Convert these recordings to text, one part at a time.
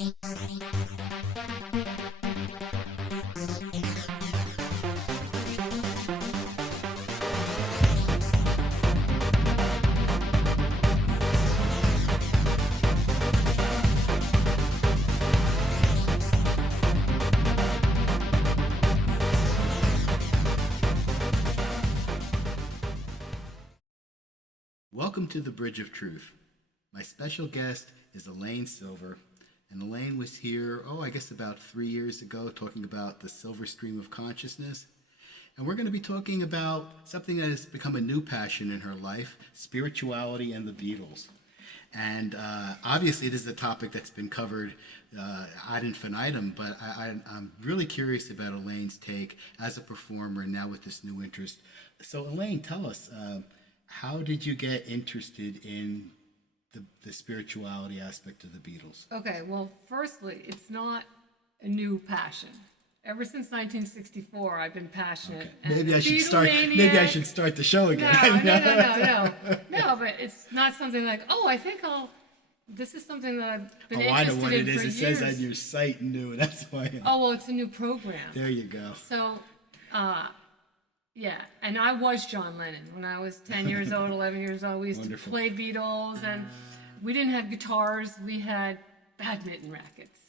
Welcome to the Bridge of Truth. My special guest is Elaine Silver, and Elaine was here, I guess about 3 years ago, talking about the silver stream of consciousness. And we're going to be talking about something that has become a new passion in her life, spirituality and the Beatles. And obviously this is a topic that's been covered ad infinitum, but I'm really curious about Elaine's take as a performer and now with this new interest. So Elaine, tell us, how did you get interested in the spirituality aspect of the Beatles? Okay, well, firstly, it's not a new passion. Ever since 1964, I've been passionate. Okay. Maybe I should start the show again. No, but it's not something like, this is something that I've been interested in for years. I know what it is. It says on your site new, that's why. It's a new program. There you go. So, yeah, and I was John Lennon. When I was 10 years old, 11 years old, we used to play Beatles, and we didn't have guitars, we had badminton rackets.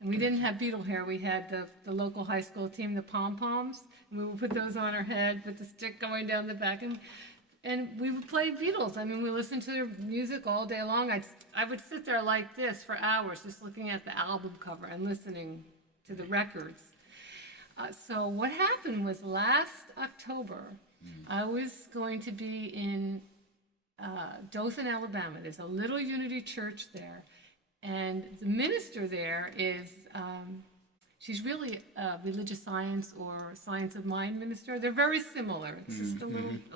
And we didn't have Beatle hair, we had the local high school team, the pom-poms, and we would put those on our head with the stick going down the back, and we would play Beatles. I mean, we listened to their music all day long. I would sit there like this for hours, just looking at the album cover and listening to the records. So what happened was last October, I was going to be in Dothan, Alabama. There's a little Unity church there. And the minister there is, she's really a religious science or science of mind minister. They're very similar. It's just a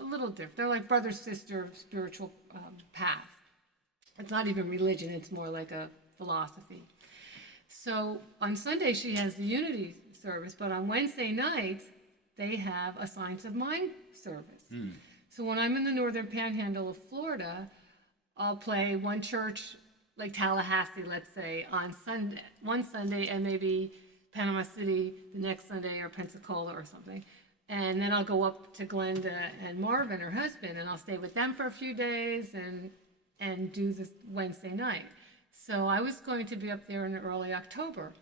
little different. They're like brother-sister spiritual path. It's not even religion. It's more like a philosophy. So on Sunday, she has the Unity service, but on Wednesday nights, they have a science of mind service. So when I'm in the northern panhandle of Florida, I'll play one church, like Tallahassee, let's say, on one Sunday, and maybe Panama City the next Sunday, or Pensacola or something. And then I'll go up to Glenda and Marvin, her husband, and I'll stay with them for a few days and do this Wednesday night. So I was going to be up there in early October.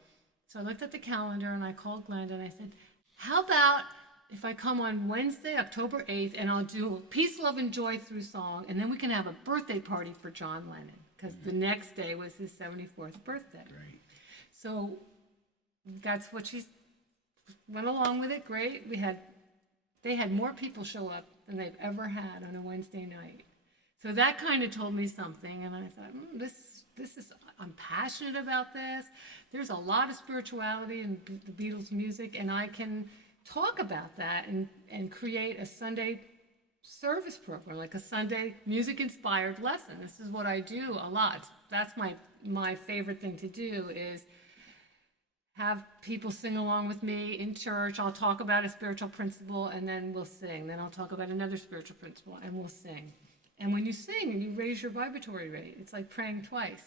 So I looked at the calendar and I called Glenda and I said, how about if I come on Wednesday, October 8th, and I'll do Peace, Love, and Joy through song, and then we can have a birthday party for John Lennon, because the next day was his 74th birthday. Right. So that's what she went along with it. Great. They had more people show up than they've ever had on a Wednesday night. So that kind of told me something, and I thought, this is, I'm passionate about this. There's a lot of spirituality in the Beatles music, and I can talk about that and create a Sunday service program, like a Sunday music-inspired lesson. This is what I do a lot. That's my favorite thing to do, is have people sing along with me in church. I'll talk about a spiritual principle, and then we'll sing. Then I'll talk about another spiritual principle, and we'll sing. And when you sing and you raise your vibratory rate, it's like praying twice.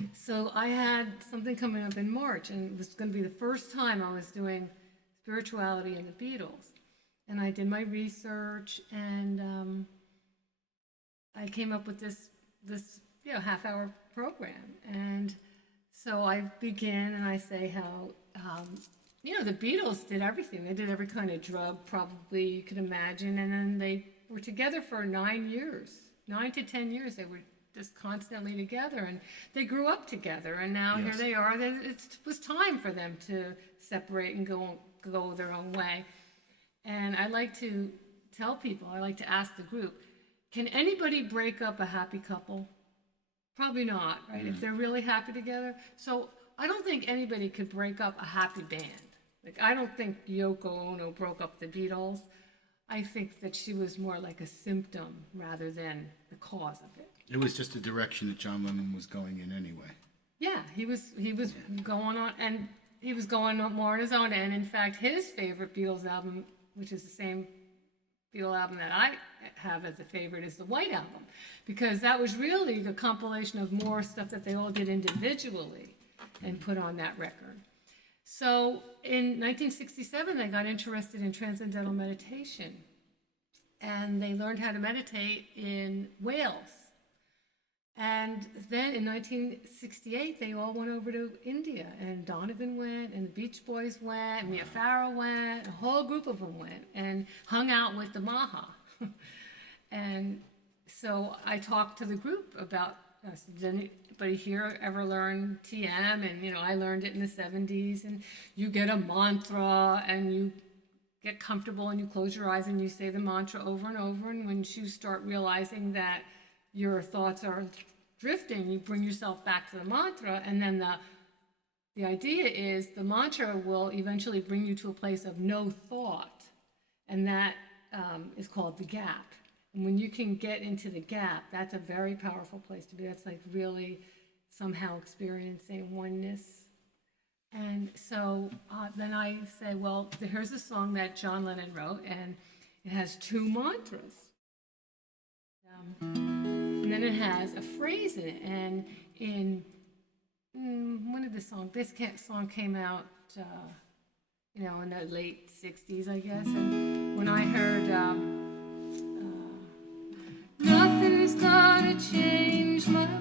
Right. So I had something coming up in March, and it was going to be the first time I was doing spirituality and the Beatles. And I did my research, and I came up with this half-hour program. And so I begin, and I say how, the Beatles did everything. They did every kind of drug, probably you could imagine, and then they were together for 9 to 10 years. They were just constantly together, and they grew up together, and now Here they are. It was time for them to separate and go their own way. And I like to tell people, I like to ask the group, can anybody break up a happy couple? Probably not, right? If they're really happy together. So I don't think anybody could break up a happy band. Like, I don't think Yoko Ono broke up the Beatles. I think that she was more like a symptom rather than the cause of it. It was just a direction that John Lennon was going in anyway. Yeah, he was going on, and he was going on more on his own. And in fact, his favorite Beatles album, which is the same Beatles album that I have as a favorite, is the White Album, because that was really a compilation of more stuff that they all did individually. and put on that record. So in 1967, they got interested in transcendental meditation, and they learned how to meditate in Wales. And then in 1968, they all went over to India, and Donovan went, and the Beach Boys went, and Mia Farrow went, a whole group of them went, and hung out with the Maha. And so I talked to the group about, did anybody here ever learn TM? And, I learned it in the 70s, and you get a mantra, and you get comfortable, and you close your eyes, and you say the mantra over and over, and when you start realizing that your thoughts are drifting, you bring yourself back to the mantra, and then the idea is the mantra will eventually bring you to a place of no thought, and that is called the gap. And when you can get into the gap, that's a very powerful place to be. That's like really somehow experiencing oneness. And so then I say, well, here's a song that John Lennon wrote, and it has 2 mantras. And then it has a phrase in it. And in one of the songs, this song came out, in the late 60s, I guess. And when I heard, nothing's gonna change my world.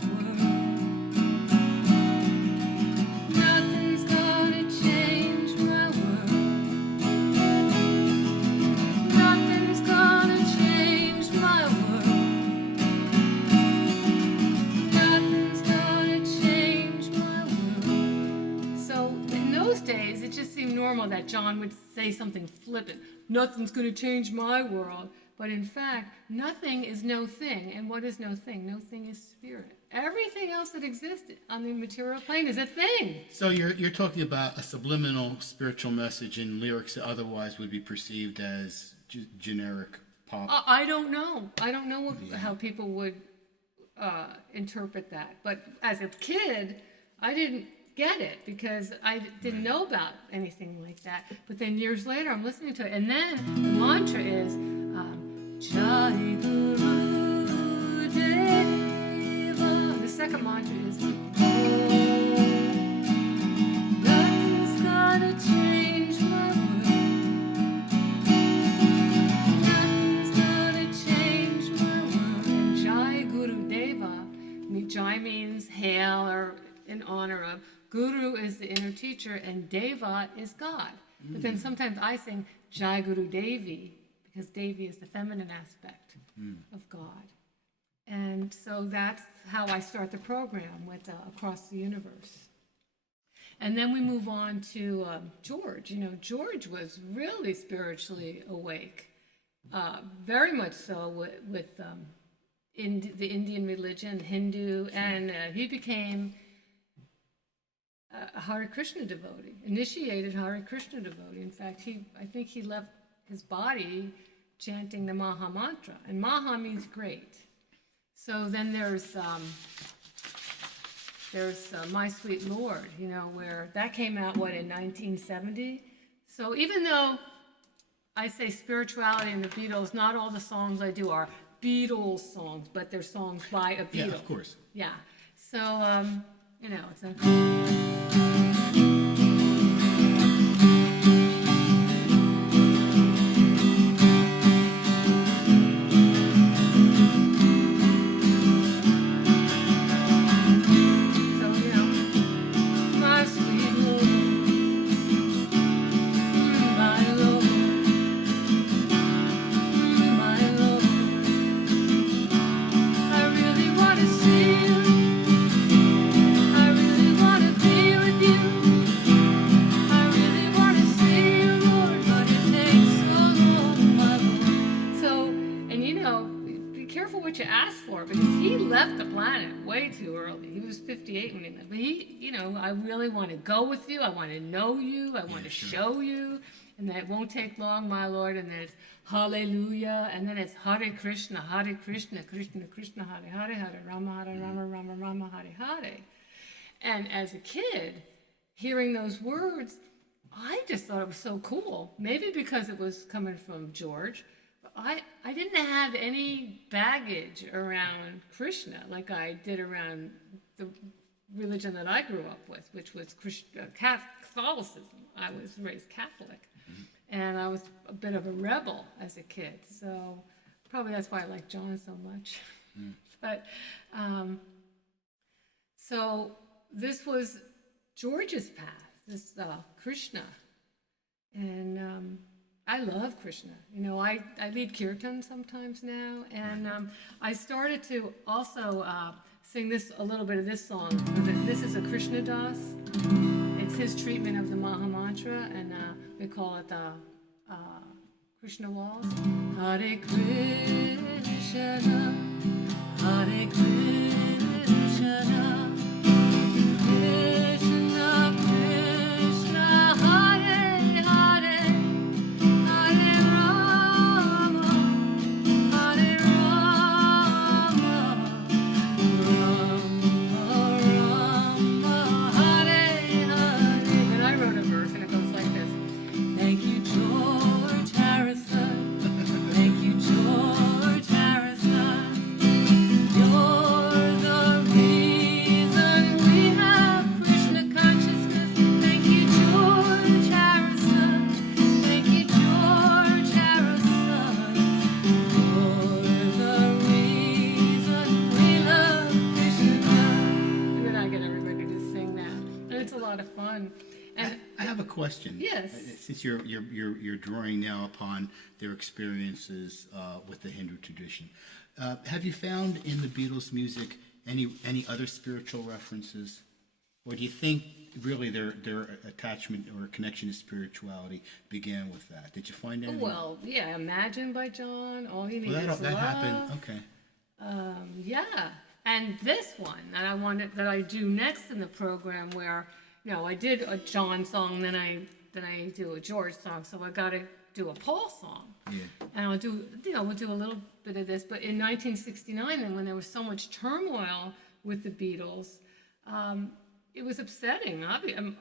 Nothing's gonna change my world. Nothing's gonna change my world. Nothing's gonna change my world. So in those days, it just seemed normal that John would say something flippant. Nothing's gonna change my world. But in fact, nothing is no thing. And what is no thing? No thing is spirit. Everything else that exists on the material plane is a thing. So you're talking about a subliminal spiritual message in lyrics that otherwise would be perceived as generic pop. I don't know. I don't know how people would interpret that. But as a kid, I didn't get it because I didn't know about anything like that. But then years later, I'm listening to it. And then the mantra is, Jai Guru Deva. The second mantra is, nothing's gonna change my world. Nothing's gonna change my world. And Jai Guru Deva, Jai means hail or in honor of. Guru is the inner teacher, and Deva is God. But then sometimes I sing Jai Guru Devi, because Devi is the feminine aspect of God. And so that's how I start the program with Across the Universe. And then we move on to George. George was really spiritually awake, very much so with the Indian religion, Hindu, and he became a Hare Krishna devotee, initiated Hare Krishna devotee. In fact, I think he left his body chanting the Maha Mantra, and Maha means great. So then there's My Sweet Lord, where that came out, in 1970? So even though I say spirituality and the Beatles, not all the songs I do are Beatles songs, but they're songs by a Beatle. Yeah, of course. Yeah. So, it's a... what you ask for, because he left the planet way too early. He was 58 when he left. But he, I really want to go with you. I want to know you. I want to show you. And that won't take long, my Lord. And then it's Hallelujah. And then it's Hare Krishna, Krishna Krishna, Hare Hare, Hare Rama, Hare Rama, Rama Rama, Hare Hare. And as a kid, hearing those words, I just thought it was so cool. Maybe because it was coming from George. I didn't have any baggage around Krishna like I did around the religion that I grew up with, which was Catholicism. I was raised Catholic, and I was a bit of a rebel as a kid. So probably that's why I like John so much. But so this was George's path, this Krishna, and I love Krishna. You know, I lead kirtan sometimes now, and I started to also sing a little bit of this song. This is a Krishna Das. It's his treatment of the Maha Mantra, and we call it the Krishna Walls. Hare Krishna, Hare Krishna. Question. Yes. Since you're drawing now upon their experiences with the Hindu tradition, have you found in the Beatles' music any other spiritual references, or do you think really their attachment or connection to spirituality began with that? Did you find anything? Well, yeah, Imagine by John. All you need is love. That happened. Okay. Yeah, and this one that I do next in the program where. No, I did a John song, then I do a George song, so I got to do a Paul song. Yeah. And we'll do a little bit of this. But in 1969, and when there was so much turmoil with the Beatles, it was upsetting. I'm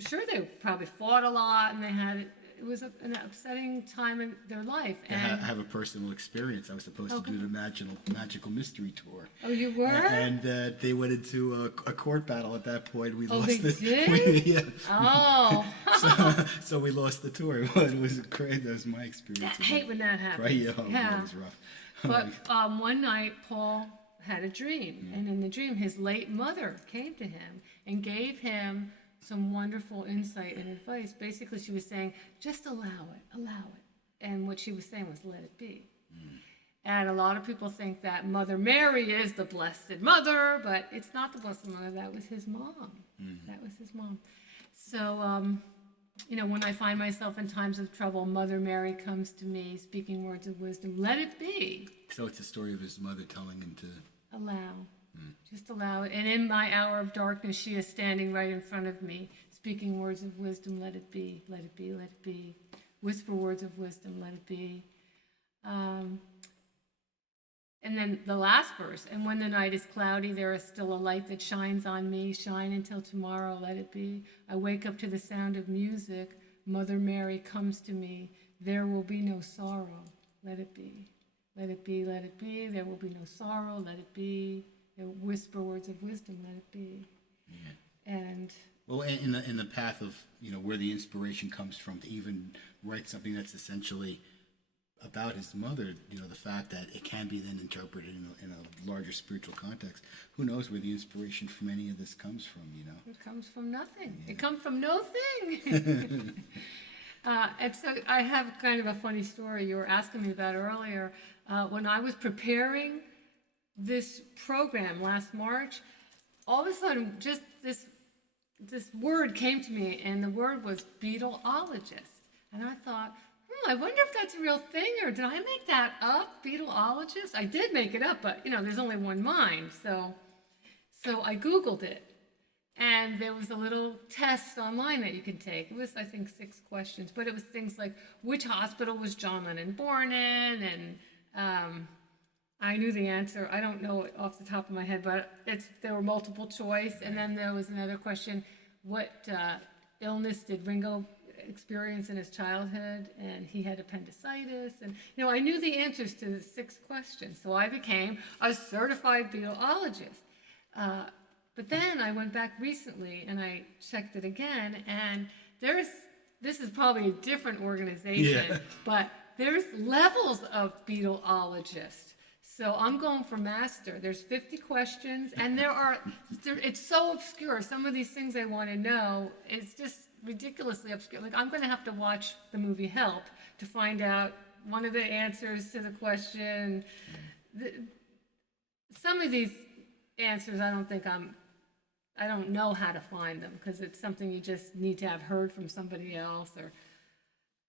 sure they probably fought a lot, and it was an upsetting time in their life. And I have a personal experience. I was supposed to do the Magical Mystery Tour. Oh, you were? And they went into a court battle at that point. We lost they did? Yeah. Oh. so we lost the tour. It was great. That was my experience. I hate when that happens. Right? Yeah. It was rough. But one night, Paul had a dream. And in the dream, his late mother came to him and gave him some wonderful insight and advice. Basically, she was saying, just allow it. And what she was saying was, let it be. And a lot of people think that Mother Mary is the Blessed Mother, but it's not the Blessed Mother. That was his mom. That was his mom. So, when I find myself in times of trouble, Mother Mary comes to me, speaking words of wisdom. Let it be. So it's a story of his mother telling him to allow. Just allow it. And in my hour of darkness, she is standing right in front of me, speaking words of wisdom. Let it be. Let it be. Let it be. Whisper words of wisdom. Let it be. And then the last verse. And when the night is cloudy, there is still a light that shines on me. Shine until tomorrow. Let it be. I wake up to the sound of music. Mother Mary comes to me. There will be no sorrow. Let it be. Let it be. Let it be. There will be no sorrow. Let it be. Whisper words of wisdom, let it be. Yeah. And well, in the path of where the inspiration comes from to even write something that's essentially about his mother, the fact that it can be then interpreted in a larger spiritual context. Who knows where the inspiration from any of this comes from? It comes from nothing. Yeah. It comes from no thing. And so I have kind of a funny story you were asking me about earlier. When I was preparing this program last March, all of a sudden just this word came to me, and the word was Beatleologist. And I thought, I wonder if that's a real thing, or did I make that up, Beatleologist? I did make it up, but there's only one mind. So I Googled it, and there was a little test online that you could take. It was, I think, 6 questions, but it was things like, which hospital was John Lennon born in? And I knew the answer. I don't know it off the top of my head, but there were multiple choice. And then there was another question, what illness did Ringo experience in his childhood? And he had appendicitis. And, I knew the answers to the 6 questions. So I became a certified Beatleologist. But then I went back recently and I checked it again, and this is probably a different organization, but there's levels of Beatleologists. So I'm going for master. There's 50 questions, and it's so obscure. Some of these things I want to know, it's just ridiculously obscure. Like, I'm going to have to watch the movie Help to find out one of the answers to the question. Some of these answers I don't know how to find them, because it's something you just need to have heard from somebody else, or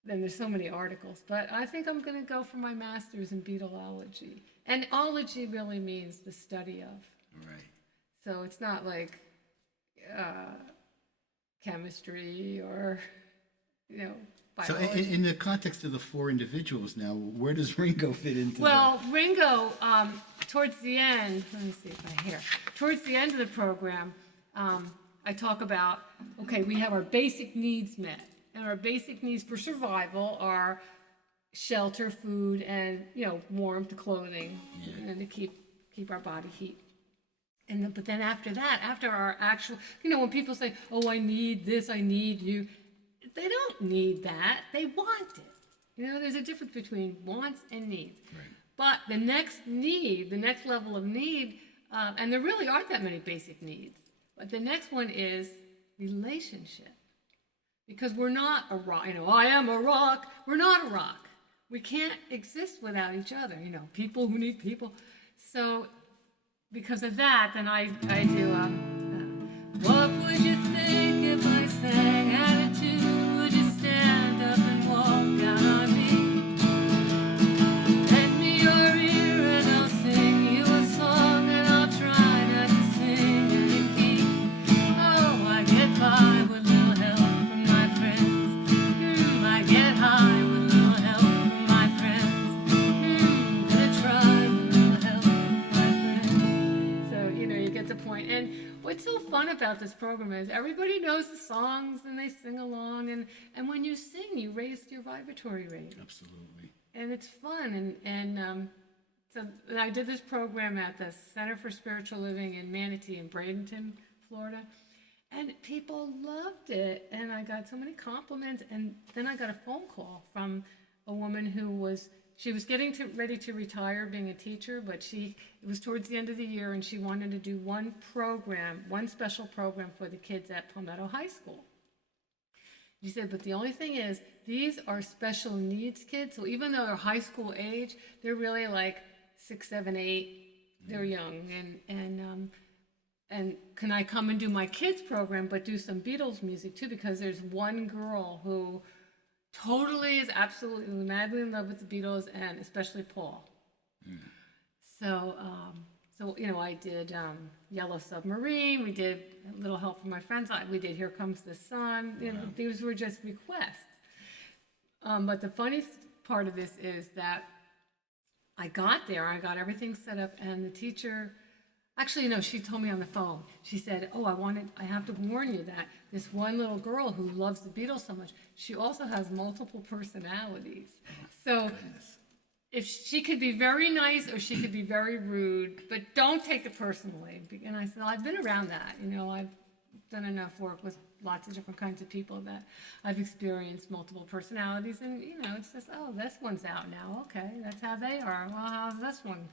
then there's so many articles. But I think I'm going to go for my master's in Beatleology. And ology really means the study of. Right. So it's not like chemistry or, biology. So in the context of the four individuals now, where does Ringo fit into Well, Ringo, towards the end, let me see if I hear. Towards the end of the program, I talk about, okay, we have our basic needs met. And our basic needs for survival are shelter, food, and, warmth, clothing, and to keep our body heat. But then after that, after our actual, when people say, oh, I need this, I need you, they don't need that. They want it. There's a difference between wants and needs. Right. But the next need, the next level of need, and there really aren't that many basic needs, but the next one is relationship. Because we're not a rock, I am a rock. We're not a rock. We can't exist without each other, people who need people. So because of that, then I do, what would you think if I sang attitude? Would you stand up and walk down on me? Lend me your ear and I'll sing you a song, and I'll try not to sing any key. Oh, I get by with little help from my friends. I get high with little help from my friends. Gonna try with little help from my friends. So, you get the point. And what's so fun about this program is everybody knows the songs and they sing along, and when you sing, you raise your vibratory rate. Absolutely. And it's fun. So I did this program at the Center for Spiritual Living in Manatee in Bradenton, Florida. And people loved it, and I got so many compliments. And then I got a phone call from a woman who was getting ready to retire being a teacher, but it was towards the end of the year, and she wanted to do one special program for the kids at Palmetto High School. She said, but the only thing is, these are special needs kids, so even though they're high school age, they're really like 6, 7, 8. They're young, and can I come and do my kids program, but do some Beatles music too? Because there's one girl who totally is absolutely madly in love with the Beatles, and especially Paul. So I did Yellow Submarine. We did a little help from my friends. We did Here Comes the Sun. These were just requests. But the funny part of this is that I got there, I got everything set up, and the teacher, actually, no, she told me on the phone. She said, oh, I have to warn you that this one little girl who loves the Beatles so much, she also has multiple personalities. So if she could be very nice or she could be very rude, but don't take it personally. And I said, I've been around that. I've done enough work with lots of different kinds of people that I've experienced multiple personalities. And, it's just, oh, this one's out now. Okay, that's how they are. Well, how's this one?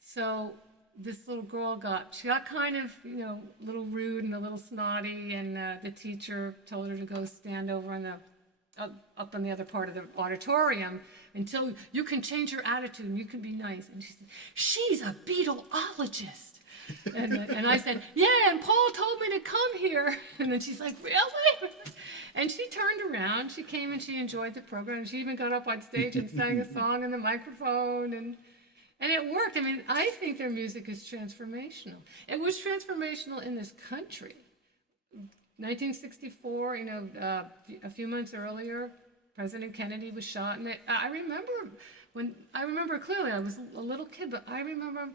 So this little girl got kind of, a little rude and a little snotty, and the teacher told her to go stand over up on the other part of the auditorium until you can change your attitude and you can be nice. And she said, she's a Beatleologist. And I said, yeah, and Paul told me to come here. And then she's like, really? And she turned around, she came and she enjoyed the program. She even got up on stage and sang a song in the microphone, and it worked. I mean, I think their music is transformational. It was transformational in this country. 1964, a few months earlier, President Kennedy was shot, and I remember clearly. I was a little kid, but I remember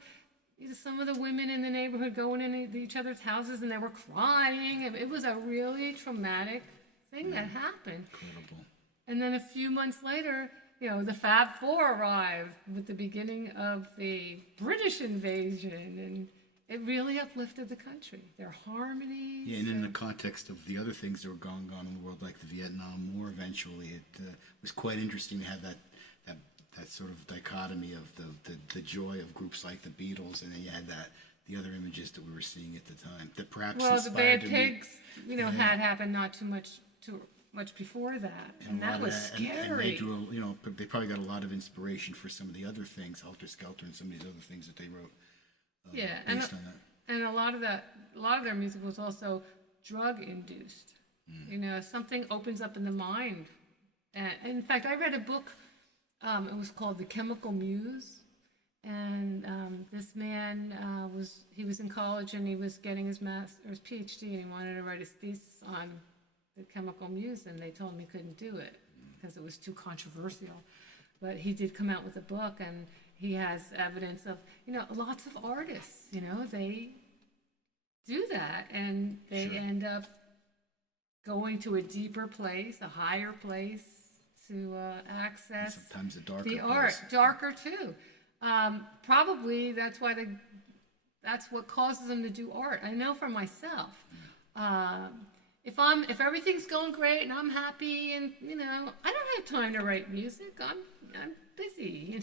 some of the women in the neighborhood going into each other's houses, and they were crying. It was a really traumatic thing that happened. Incredible. And then a few months later, the Fab Four arrived with the beginning of the British invasion, it really uplifted the country. Their harmonies. Yeah, and in the context of the other things that were going on in the world, like the Vietnam War, eventually it was quite interesting to have that sort of dichotomy of the joy of groups like the Beatles, and then you had the other images that we were seeing at the time that perhaps Well, the Bad inspired Pigs, had happened not too much before that, and that was scary. they drew, they probably got a lot of inspiration for some of the other things, Helter Skelter, and some of these other things that they wrote. Based on that. And a lot of their music was also drug induced. Something opens up in the mind. And in fact, I read a book. It was called The Chemical Muse, and this man was in college and he was getting his master's PhD, and he wanted to write his thesis on the chemical muse, and they told him he couldn't do it because it was too controversial. But he did come out with a book, and he has evidence of, lots of artists, they do that, and they end up going to a deeper place, a higher place to access And sometimes a darker the art, place. darker too. Probably that's what causes them to do art. I know for myself. If everything's going great and I'm happy, and I don't have time to write music. I'm busy,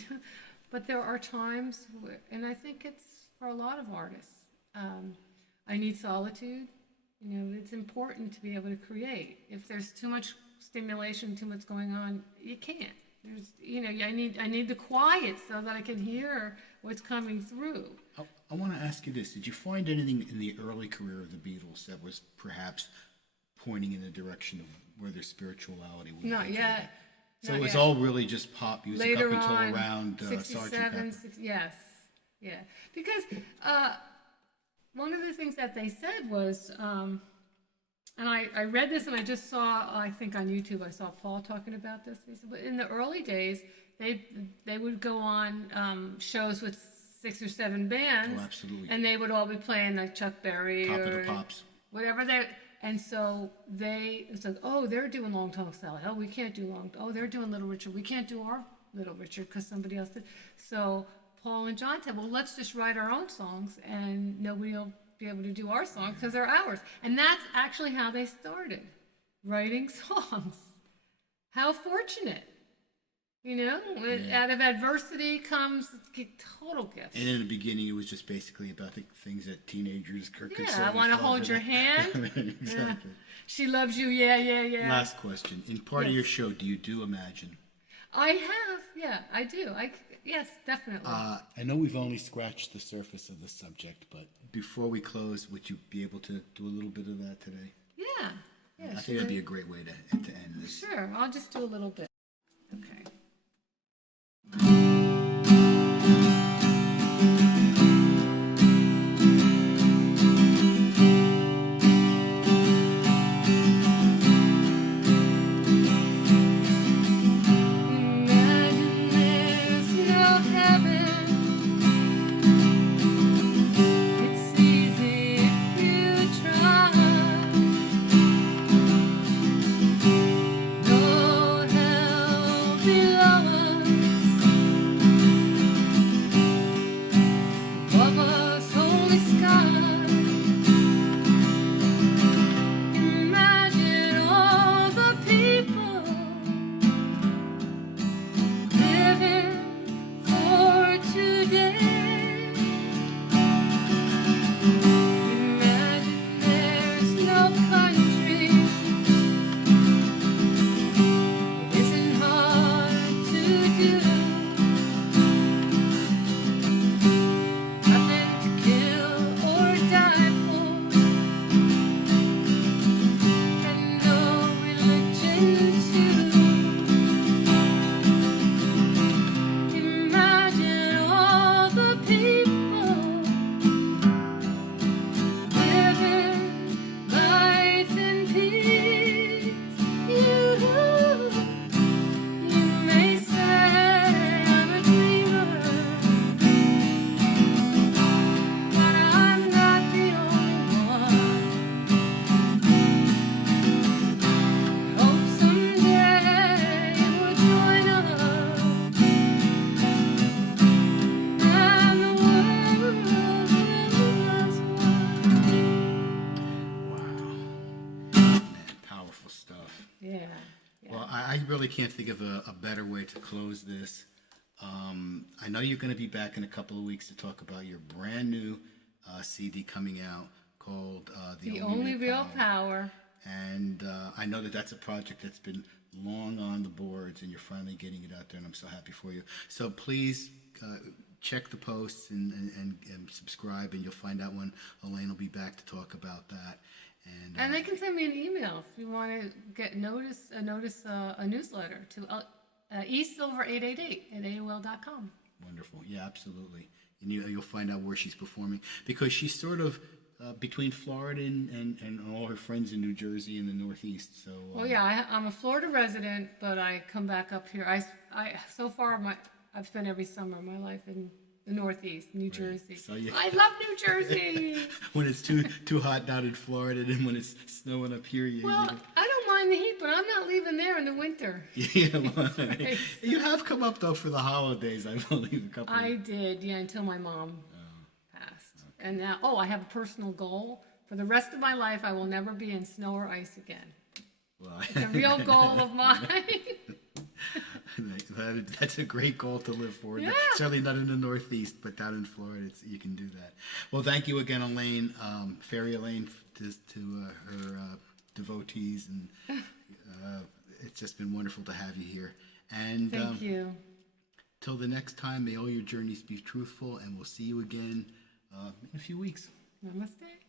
But there are times and I think it's for a lot of artists. I need solitude. It's important to be able to create. If there's too much stimulation, too much going on, you can't. I need the quiet so that I can hear what's coming through. I want to ask you this: did you find anything in the early career of the Beatles that was perhaps pointing in the direction of where their spirituality would? Not yet. So it was all really just pop music Later up until on, around Sgt. 67, Pepper. yes. Yeah. Because one of the things that they said was, and I read this and I just saw, I think on YouTube, I saw Paul talking about this. He said, but in the early days, they would go on shows with 6 or 7 bands. Oh, absolutely. And they would all be playing like Chuck Berry Top of or the Pops. whatever and so it's like, oh, they're doing Long Tall Sally. Oh, we can't do they're doing Little Richard. We can't do our Little Richard because somebody else did. So Paul and John said, well, let's just write our own songs and nobody will be able to do our songs because they're ours. And that's actually how they started, writing songs. How fortunate. Out of adversity comes total gifts. And in the beginning, it was just basically about the things that teenagers could say. I want to hold your hand. Exactly. She loves you, yeah. Last question. In part of your show, do you do Imagine? I have, yeah, I do. Yes, definitely. I know we've only scratched the surface of the subject, but before we close, would you be able to do a little bit of that today? Yeah. I think that'd be a great way to end this. Sure, I'll just do a little bit. Okay. Wonderful stuff. Yeah. Yeah. Well, I really can't think of a better way to close this. I know you're going to be back in a couple of weeks to talk about your brand new CD coming out called The Only Real Power. And I know that that's a project that's been long on the boards, and you're finally getting it out there, and I'm so happy for you. So please check the posts and subscribe, and you'll find out when Elaine will be back to talk about that. And they can send me an email if you want to get a newsletter to esilver888 at AOL.com. Wonderful. Yeah, absolutely. And you'll find out where she's performing, because she's sort of between Florida and all her friends in New Jersey and the Northeast. So. Well, yeah, I'm a Florida resident, but I come back up here. So far I've spent every summer of my life in the Northeast, New Jersey. So I love New Jersey. When it's too hot down in Florida, and when it's snowing up here, I don't mind the heat, but I'm not leaving there in the winter. Yeah, well, you have come up though for the holidays, I believe. I did, yeah, until my mom passed. Okay. And now, I have a personal goal. For the rest of my life, I will never be in snow or ice again. Well, it's a real goal of mine. That's a great goal to live for. Yeah. Certainly not in the Northeast, but down in Florida, you can do that. Well, thank you again, Elaine, Faerie Elaine, to her devotees, and it's just been wonderful to have you here. And thank you. Till the next time, may all your journeys be truthful, and we'll see you again in a few weeks. Namaste.